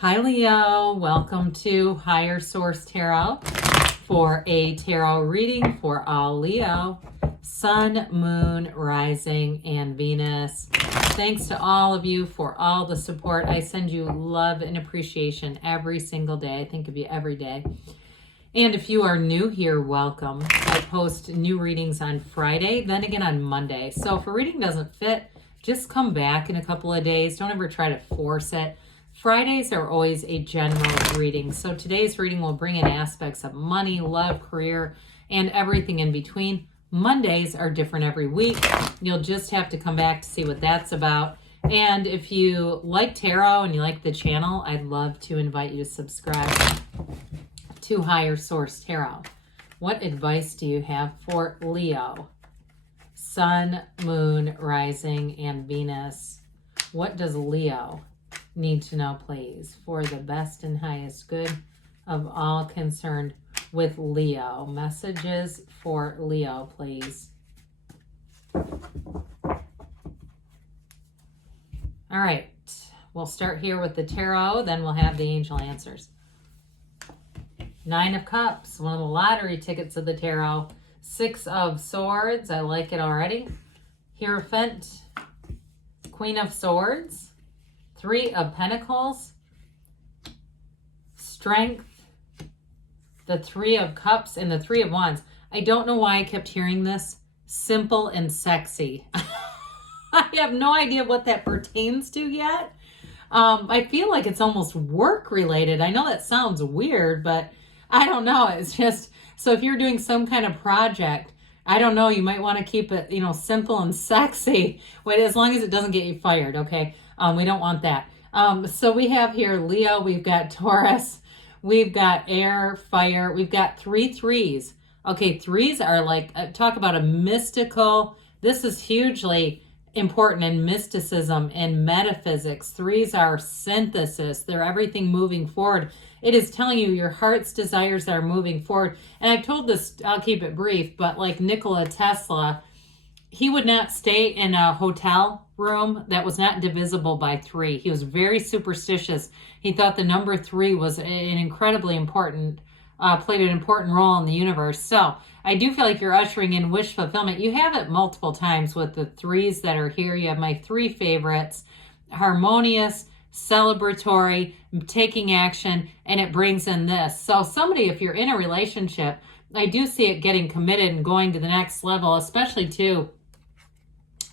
Hi Leo, welcome to Higher Source Tarot for a tarot reading for all Leo, Sun, Moon, Rising, and Venus. Thanks to all of you for all the support. I send you love and appreciation every single day. I think of you every day. And if you are new here, welcome. I post new readings on Friday, then again on Monday. So if a reading doesn't fit, just come back in a couple of days. Don't ever try to force it. Fridays are always a general reading. So today's reading will bring in aspects of money, love, career, and everything in between. Mondays are different every week. You'll just have to come back to see what that's about. And if you like tarot and you like the channel, I'd love to invite you to subscribe to Higher Source Tarot. What advice do you have for Leo? Sun, Moon, Rising, and Venus. What does Leo need to know, please, for the best and highest good of all concerned with Leo? Messages for Leo, please. All right, we'll start here with the tarot, then we'll have the angel answers. Nine of Cups, one of the lottery tickets of the tarot. Six of Swords, I like it already. Hierophant, Queen of Swords. Three of Pentacles, Strength, the Three of Cups, and the Three of Wands. I don't know why I kept hearing this. Simple and sexy. I have no idea what that pertains to yet. I feel like it's almost work related. I know that sounds weird, but I don't know. It's just, so if you're doing some kind of project, I don't know, you might want to keep it, simple and sexy. Wait, as long as it doesn't get you fired, okay? We don't want that. So we have here Leo, we've got Taurus, we've got air, fire, we've got three threes. Okay, threes are like, talk about a mystical, this is hugely important in mysticism and metaphysics. Threes are synthesis. They're everything moving forward. It is telling you your heart's desires are moving forward. And I've told this, I'll keep it brief, but like Nikola Tesla, he would not stay in a hotel room that was not divisible by three. He was very superstitious. He thought the number three was an incredibly important, played an important role in the universe. So I do feel like you're ushering in wish fulfillment. You have it multiple times with the threes that are here. You have my three favorites: harmonious, celebratory, taking action, and it brings in this. So somebody, if you're in a relationship, I do see it getting committed and going to the next level, especially too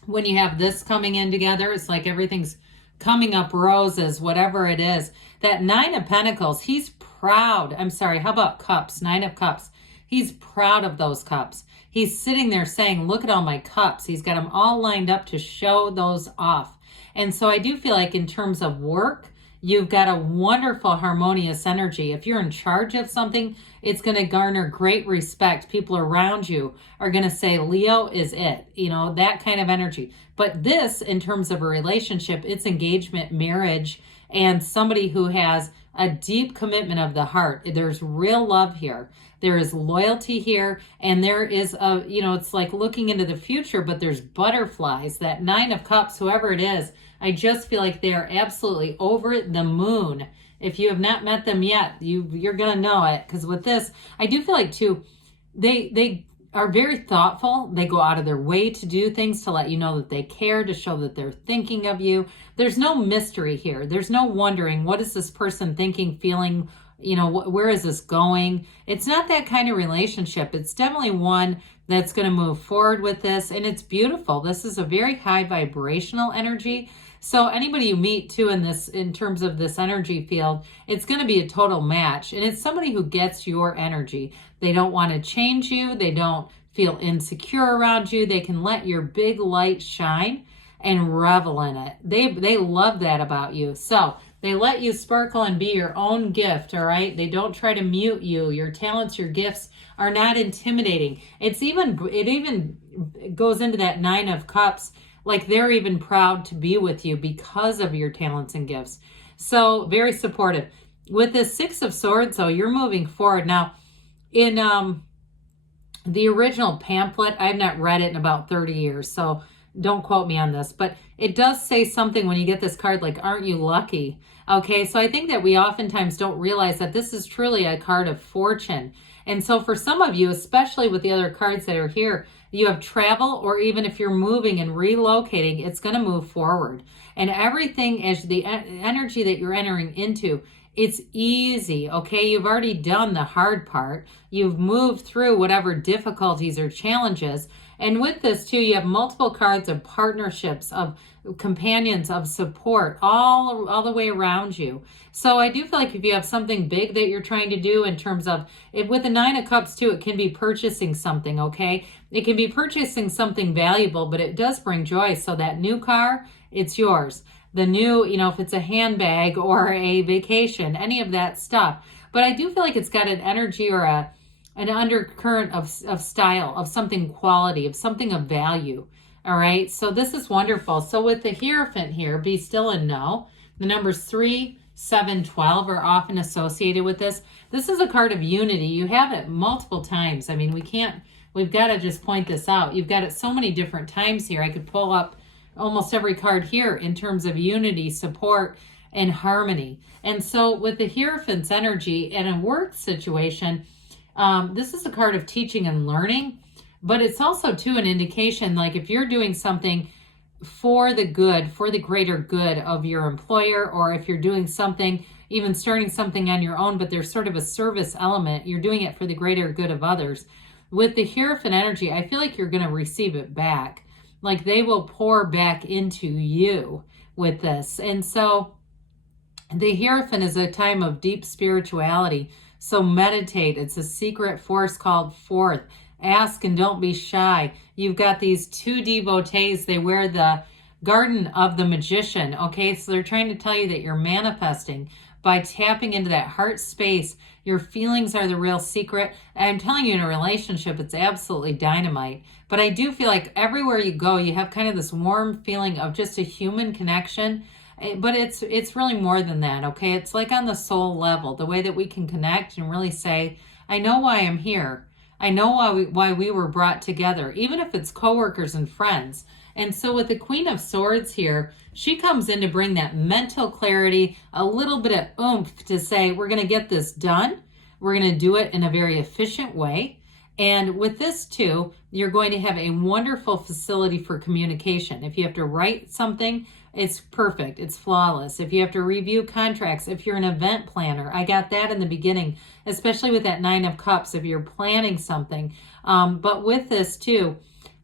when you have this coming in together. It's like everything's coming up roses, whatever it is. That Nine of Pentacles, he's proud. I'm sorry, how about Cups? Nine of Cups. He's proud of those cups. He's sitting there saying, look at all my cups. He's got them all lined up to show those off. And so I do feel like in terms of work, you've got a wonderful harmonious energy. If you're in charge of something, it's going to garner great respect. People around you are going to say, Leo is it, that kind of energy. But this, in terms of a relationship, it's engagement, marriage, and somebody who has a deep commitment of the heart. There's real love here. There is loyalty here. And there is it's like looking into the future, but there's butterflies. That Nine of Cups, whoever it is, I just feel like they're absolutely over the moon. If you have not met them yet, you're going to know it. Because with this, I do feel like too, they are very thoughtful. They go out of their way to do things to let you know that they care, to show that they're thinking of you. There's no mystery here. There's no wondering, what is this person thinking, feeling, where is this going? It's not that kind of relationship. It's definitely one that's going to move forward with this. And it's beautiful. This is a very high vibrational energy. So anybody you meet too in terms of this energy field, it's going to be a total match. And it's somebody who gets your energy. They don't want to change you. They don't feel insecure around you. They can let your big light shine and revel in it. They love that about you. So they let you sparkle and be your own gift, all right? They don't try to mute you. Your talents, your gifts are not intimidating. It even goes into that Nine of Cups. Like they're even proud to be with you because of your talents and gifts. So very supportive. With this Six of Swords, though, you're moving forward. Now, in the original pamphlet, I've not read it in about 30 years. So Don't quote me on this, but it does say something when you get this card like, aren't you lucky? Okay, so I think that we oftentimes don't realize that this is truly a card of fortune. And so for some of you, especially with the other cards that are here, you have travel, or even if you're moving and relocating, it's going to move forward. And everything, as the energy that you're entering into, it's easy, okay? You've already done the hard part. You've moved through whatever difficulties or challenges. And with this too, you have multiple cards of partnerships, of companions, of support, all the way around you. So I do feel like if you have something big that you're trying to do in terms of, with the Nine of Cups too, it can be purchasing something, okay? It can be purchasing something valuable, but it does bring joy. So that new car, it's yours. The new, if it's a handbag or a vacation, any of that stuff. But I do feel like it's got an energy or an undercurrent of style, of something quality, of something of value. All right, so this is wonderful. So with the Hierophant here, be still and know. The numbers 3, 7, 12 are often associated with this. This is a card of unity. You have it multiple times. I mean, we've got to just point this out. You've got it so many different times here. I could pull up almost every card here in terms of unity, support, and harmony. And so with the Hierophant's energy in a work situation, this is a card of teaching and learning, but it's also too an indication, like if you're doing something for the good, for the greater good of your employer, or if you're doing something, even starting something on your own, but there's sort of a service element, you're doing it for the greater good of others. With the Hierophant energy, I feel like you're going to receive it back. Like they will pour back into you with this. And so the Hierophant is a time of deep spirituality. So meditate. It's a secret force called forth. Ask and don't be shy. You've got these two devotees. They wear the garden of the magician. Okay, so they're trying to tell you that you're manifesting by tapping into that heart space. Your feelings are the real secret. I'm telling you, in a relationship, it's absolutely dynamite. But I do feel like everywhere you go, you have kind of this warm feeling of just a human connection. But it's really more than that, okay? It's like on the soul level, the way that we can connect and really say, I know why I'm here. I know why we were brought together, even if it's coworkers and friends. And so with the Queen of Swords here, she comes in to bring that mental clarity, a little bit of oomph to say, we're going to get this done. We're going to do it in a very efficient way. And with this too, you're going to have a wonderful facility for communication. If you have to write something, it's perfect. It's flawless. If you have to review contracts, if you're an event planner, I got that in the beginning, especially with that Nine of Cups, if you're planning something. But with this too,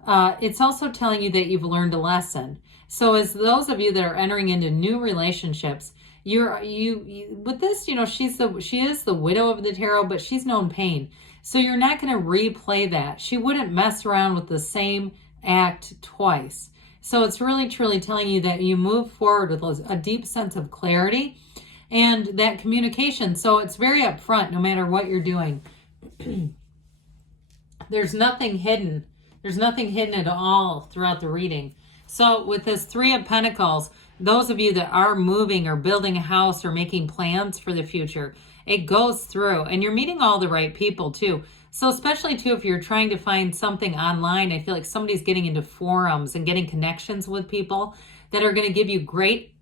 it's also telling you that you've learned a lesson. So as those of you that are entering into new relationships, with this, she is the widow of the tarot, but she's known pain. So you're not going to replay that. She wouldn't mess around with the same act twice. So it's really truly telling you that you move forward with a deep sense of clarity and that communication. So it's very upfront no matter what you're doing. There's nothing hidden. There's nothing hidden at all throughout the reading. So with this Three of Pentacles, those of you that are moving or building a house or making plans for the future, it goes through. And you're meeting all the right people too. So especially too, if you're trying to find something online, I feel like somebody's getting into forums and getting connections with people that are going to give you great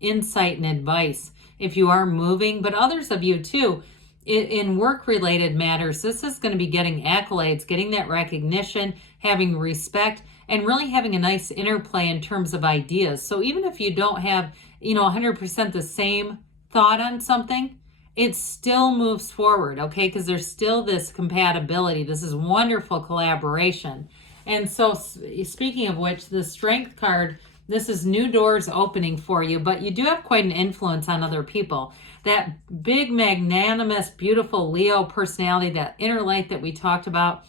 insight and advice if you are moving. But others of you too, in work-related matters, this is going to be getting accolades, getting that recognition, having respect, and really having a nice interplay in terms of ideas. So even if you don't have, 100% the same thought on something, it still moves forward, okay? Because there's still this compatibility. This is wonderful collaboration. And so speaking of which, the Strength card, this is new doors opening for you, but you do have quite an influence on other people. That big, magnanimous, beautiful Leo personality, that inner light that we talked about,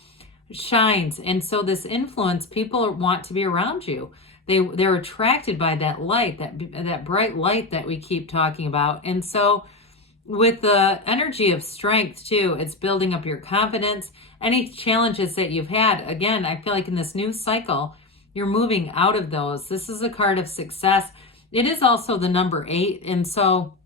shines. And so this influence, people want to be around you. They're attracted by that light, that bright light that we keep talking about. And so with the energy of strength too, it's building up your confidence. Any challenges that you've had, again, I feel like in this new cycle, you're moving out of those. This is a card of success. It is also the number 8. And so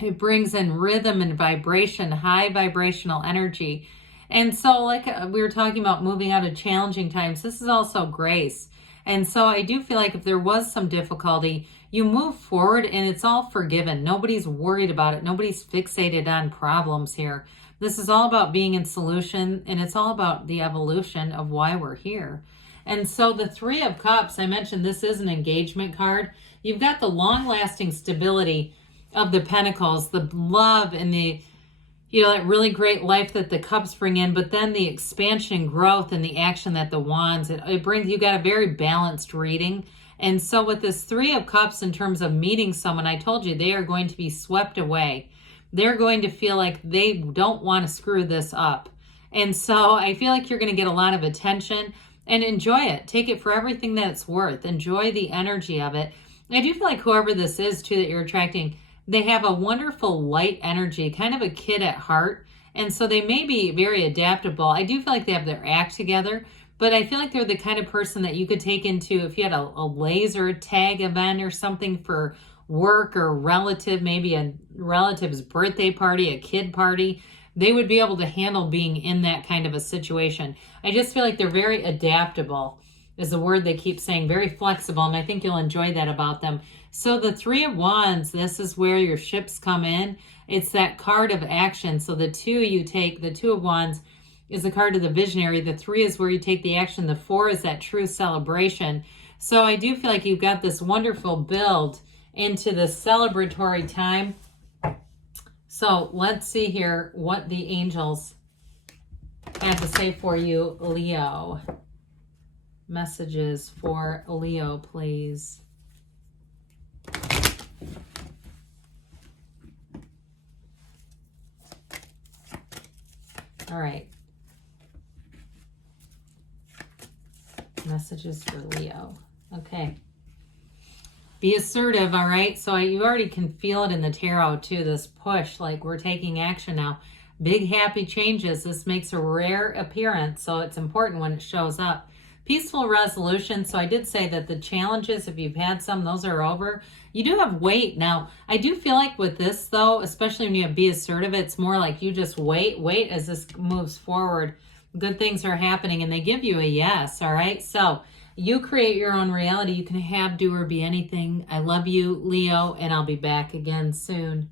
it brings in rhythm and vibration, high vibrational energy. And so like we were talking about moving out of challenging times, this is also grace. And so I do feel like if there was some difficulty, you move forward and it's all forgiven. Nobody's worried about it. Nobody's fixated on problems here. This is all about being in solution, and it's all about the evolution of why we're here. And so the Three of Cups, I mentioned this is an engagement card. You've got the long-lasting stability of the Pentacles, the love and the, that really great life that the Cups bring in, but then the expansion, growth, and the action that the Wands, it brings, you got a very balanced reading. And so with this Three of Cups, in terms of meeting someone, I told you they are going to be swept away. They're going to feel like they don't want to screw this up. And so I feel like you're going to get a lot of attention, and enjoy it. Take it for everything that it's worth. Enjoy the energy of it. I do feel like whoever this is, too, that you're attracting, they have a wonderful light energy, kind of a kid at heart. And so they may be very adaptable. I do feel like they have their act together, but I feel like they're the kind of person that you could take into, if you had a laser tag event or something for work, or relative, maybe a relative's birthday party, a kid party, they would be able to handle being in that kind of a situation. I just feel like they're very adaptable, is the word they keep saying, very flexible, and I think you'll enjoy that about them. So the Three of Wands, this is where your ships come in. It's that card of action. So the two you take, the Two of Wands is the card of the visionary. The three is where you take the action. The four is that true celebration. So I do feel like you've got this wonderful build into the celebratory time. So let's see here what the angels have to say for you, Leo. Messages for Leo, please. All right. Messages for Leo. Okay. Be assertive, all right? So you already can feel it in the tarot too, this push, like we're taking action now. Big happy changes. This makes a rare appearance, so it's important when it shows up. Peaceful resolution. So I did say that the challenges, if you've had some, those are over. You do have wait. Now, I do feel like with this, though, especially when you have be assertive, it's more like you just wait as this moves forward. Good things are happening, and they give you a yes, all right? So you create your own reality. You can have, do, or be anything. I love you, Leo, and I'll be back again soon.